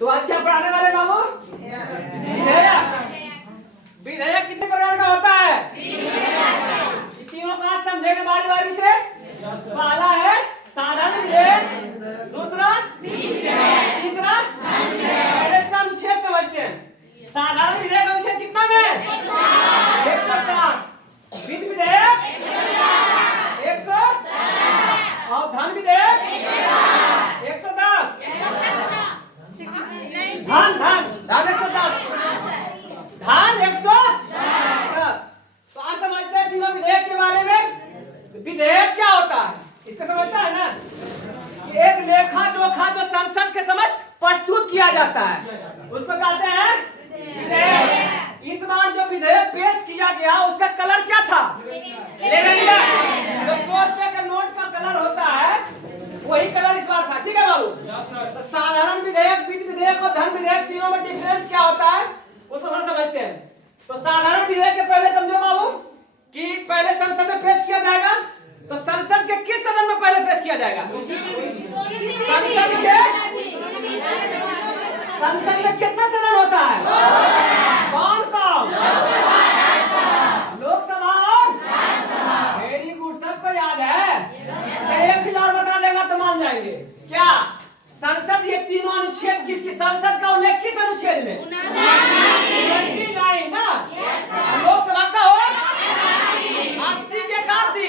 तो आज क्या पढ़ाने वाले बाबू? विधेयक। विधेयक कितने प्रकार का होता है? तीनों का समझेगा बारी बारी से। पहला है साधारण विधेयक, दूसरा तीसरा। पहले इसका अनुच्छेद समझते हैं। साधारण विधेयक अनुच्छेद कितना में? 107। विधि विधेयक 100 और धन विधेयक 110। धन धन धन 110, धन 110। तो आज समझते हैं तीनों विधेयक के बारे में। विधेयक क्या होता है इसका समझता है ना? कि एक लेखा जोखा जो संसद के समक्ष प्रस्तुत किया जाता है उसको कहते हैं विधेयक। इस बार जो विधेयक पेश किया गया उसका कलर क्या था? लेवेंडर। जो 100 रुपए के नोट पर कलर होता है वही कलर इस बार था। ठीक है बाबू? तो साधारण विधेयक, विधि विधेयक और धन विधेयक तीनों में डिफरेंस क्या होता है उसको थोड़ा समझते हैं। तो साधारण विधेयक के पहले समझो बाबू कि पहले संसद में पेश किया जाएगा। तो संसद के किस सदन में पहले पेश किया जाएगा? संसद में कितना सदन होता है? कौन कौन? लोकसभा और वेरी गुड, सबको याद है। एक चीज और बता देगा तो मान जाएंगे। क्या संसद ये तीनों अनुच्छेद किसकी? संसद का उल्लेख किस अनुच्छेद में? 29 ना। लोकसभा का हो 80 के 81।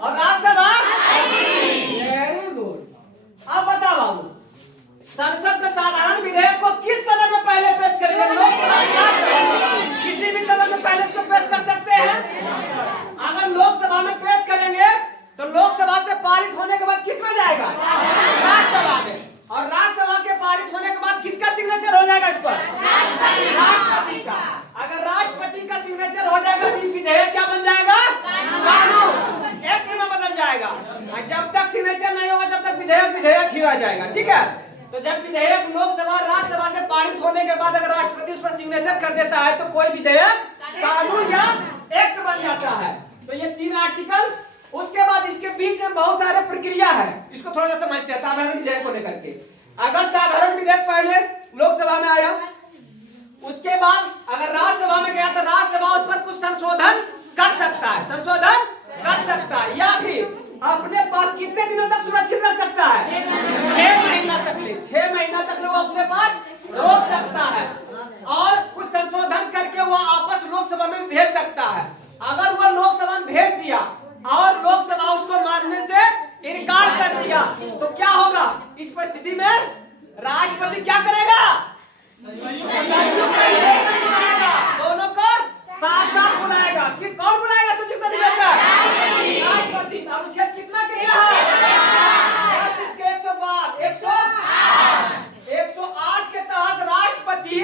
और राज्यसभा वेरी गुड। अब बता बाबू संसद के साधारण विधेयक को किस सदन में पहले पेश करेंगे? लोकसभा। किसी भी सदन में पहले इसको पेश कर सकते हैं। अगर लोकसभा में पेश करेंगे तो लोकसभा से पारित होने के बाद किस में जाएगा? राज्यसभा में। और राज्यसभा के पारित होने के बाद किसका सिग्नेचर हो जाएगा इस पर? राष्ट्रपति का। अगर राष्ट्रपति का सिग्नेचर हो जाएगा तो विधेयक क्या बन जाएगा? कानून, एक्ट में बदल जाएगा। और जब तक सिग्नेचर नहीं होगा तब तक विधेयक विधेयक ही रह जाएगा। ठीक है? तो जब विधेयक लोकसभा राज्यसभा से पारित होने के बाद अगर राष्ट्रपति उस पर सिग्नेचर कर देता है तो कोई विधेयक कानून या एक्ट बन जाता है। तो ये 3 आर्टिकल। उसके बाद इसके बीच में बहुत सारे प्रक्रिया है, इसको थोड़ा सा समझते हैं साधारण विधेयक को लेकर के। अगर साधारण विधेयक पहले लोकसभा में आया, उसके बाद अगर राज्यसभा में गया तो राज्यसभा उस पर कुछ संशोधन कर सकता है, संशोधन कर सकता है, या फिर अपने पास कितने दिनों तक सुरक्षित रख सकता है? 6 महीना तक ले। 6 महीना तक वो अपने पास रोक सकता है और कुछ संशोधन करके वो वापस लोकसभा में भेज सकता है। अगर वो लोकसभा में भेज दिया और लोकसभा उसको मानने से इनकार कर दिया तो क्या होगा? इस परिस्थिति में राष्ट्रपति क्या करेगा? दोनों को साथ साथ बुलाएगा। कि कौन बुलाएगा संयुक्त अधिवेशन? राष्ट्रपति। अनुच्छेद कितना के क्या है? 108 के तहत राष्ट्रपति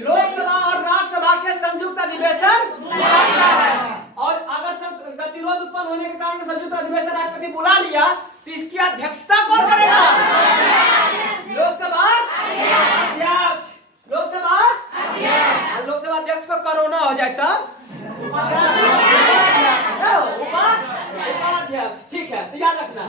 लोकसभा और राज्यसभा के संयुक्त अधिवेशन बुलाता है। और अगर गतिरोध उत्पन्न होने के कारण संयुक्त अधिवेशन राष्ट्रपति बुला लिया तो इसकी अध्यक्षता कौन करेगा? लोकसभा अध्यक्ष। लोकसभा अध्यक्ष। लोकसभा अध्यक्ष को कोरोना हो जाए तो उपाध्यक्ष। ठीक है, तो याद रखना।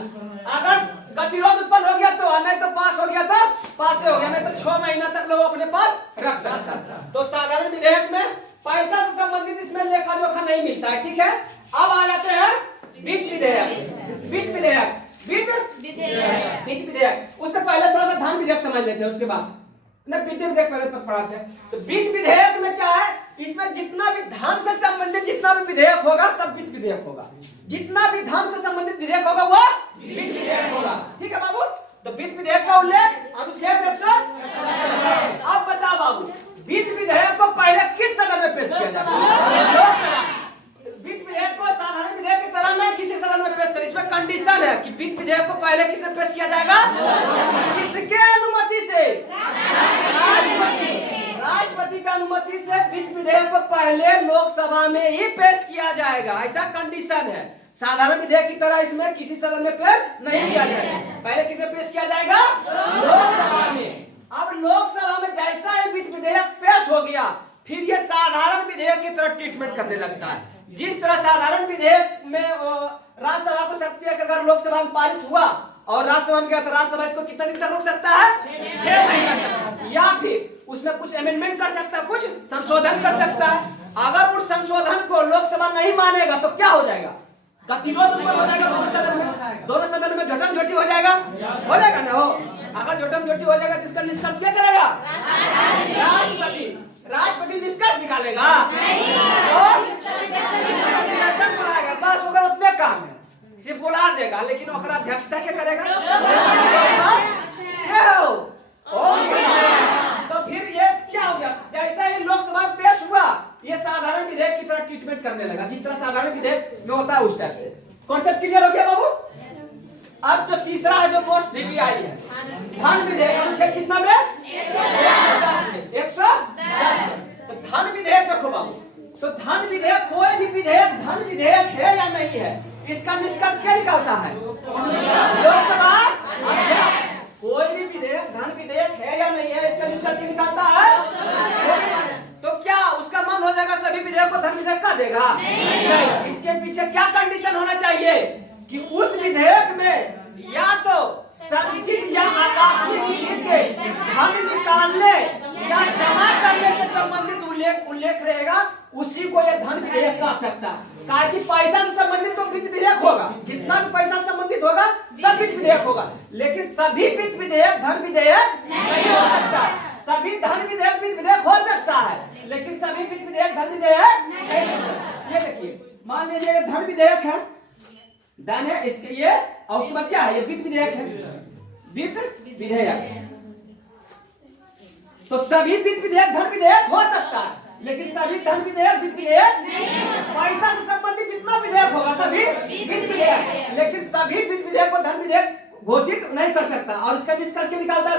अगर गतिरोध उत्पन्न हो गया तो, नहीं तो पास हो गया तो पास हो गया, नहीं तो 6 महीना तक लोग अपने पास रख सकता है। तो साधारण विधेयक में पैसा से संबंधित इसमें लेखा जोखा नहीं मिलता है। ठीक है? अब आ जाते हैं वित्त विधेयक। वित्त विधेयक, वित्त विधेयक। उससे पहले थोड़ा सा धन विधेयक समझ लेते हैं, उसके बाद ना वित्त विधेयक पहले पढ़ाते हैं। तो वित्त विधेयक में क्या है? इसमें जितना भी धन से संबंधित जितना भी विधेयक होगा सब वित्त विधेयक होगा। जितना भी धन से संबंधित विधेयक होगा वो वित्त विधेयक होगा। ठीक है बाबू? तो वित्त विधेयक का उल्लेख अनुच्छेद 100। अब बता बाबू वित्त विधेयक को पहले किस सदन में पेश किया जाता है? लोकसभा। वित्त विधेयक को साधारण विधेयक की तरह नहीं किसी सदन में पेश कर। इसमें कंडीशन है कि वित्त विधेयक को पहले किससे पेश किया जाएगा? किसके अनुमति से? राष्ट्रपति। राष्ट्रपति की अनुमति से वित्त विधेयक को पहले लोकसभा में ही पेश किया जाएगा, ऐसा कंडीशन है। साधारण विधेयक की तरह इसमें किसी सदन में पेश नहीं किया जाएगा। पहले किसमें पेश किया जाएगा? लोकसभा में। अब लोकसभा में जैसा ही वित्त विधेयक पेश हो गया फिर ये साधारण विधेयक की तरह ट्रीटमेंट करने लगता है। जिस तरह साधारण विधेयक में राज्यसभा को शक्ति है कि अगर लोकसभा में पारित हुआ और राज्यसभा में गया तो राज्यसभा इसको कितना दिन तक रोक सकता है? 6 महीने तक। या फिर उसमें कुछ अमेंडमेंट कर सकता है, कुछ संशोधन कर सकता है। अगर उस संशोधन को लोकसभा नहीं मानेगा तो क्या हो जाएगा? गतिरोध उत्पन्न हो जाएगा दोनों सदन में झटम झोटी हो जाएगा ना हो। अगर झटम झोटी हो जाएगा तो इसका निष्कर्ष क्या करेगा? राष्ट्रपति निष्कर्ष निकालेगा और बस होगा, उतने काम है, सिर्फ बुला देगा, लेकिन ओकरा अध्यक्षता क्या करेगा? क्या हो? तो फिर ये क्या हो गया? जैसा ही लोकसभा में पेश हुआ, ये साधारण विधेयक की तरह ट्रीटमेंट करने लगा, जिस तरह साधारण विधेयक में होता है उस टाइप से। कॉन्सेप्ट क्लियर हो गया बाबू? अब जो तीसरा है, जो मोस्ट VVI है, धन विधेयक, अनुच्छेद कितना में? 110। तो धन विधेयक देखो बाबू, तो धन विधेयक, कोई भी विधेयक धन विधेयक है या नहीं है, इसका निष्कर्ष क्या निकालता है? लोकसभा अध्यक्ष। कोई भी विधेयक धन विधेयक है या नहीं है, इसका निष्कर्ष क्या निकालता है? तो क्या उसका मन हो जाएगा सभी विधेयक को धन विधेयक का देगा? नहीं। इसके पीछे क्या कंडीशन होना चाहिए कि उस विधेयक में या तो संचित या आकस्मिक विधि से धन निकालने या जमा करने से संबंधित उल्लेख रहेगा, उसी को यह धन विधेयक कह सकता है। कहा कि पैसा से संबंधित तो वित्त विधेयक होगा, जितना भी पैसा संबंधित होगा सब वित्त विधेयक होगा, लेकिन सभी वित्त विधेयक धन विधेयक नहीं हो सकता। सभी धन विधेयक वित्त विधेयक हो सकता है, लेकिन सभी वित्त विधेयक धन विधेयक नहीं हो सकता। ये देखिए, मान लीजिए धन विधेयक है, धन है इसके ये, और उसके बाद क्या है? ये वित्त विधेयक है, वित्त विधेयक। तो सभी वित्त विधेयक धन विधेयक हो सकता है, लेकिन सभी धन विधेयक वित्त विधेयक पैसा से संबंधित जितना विधेयक होगा सभी वित्त विधेयक, लेकिन सभी वित्त विधेयक को धन विधेयक घोषित नहीं कर सकता। और इसका निष्कर्ष क्या निकालता है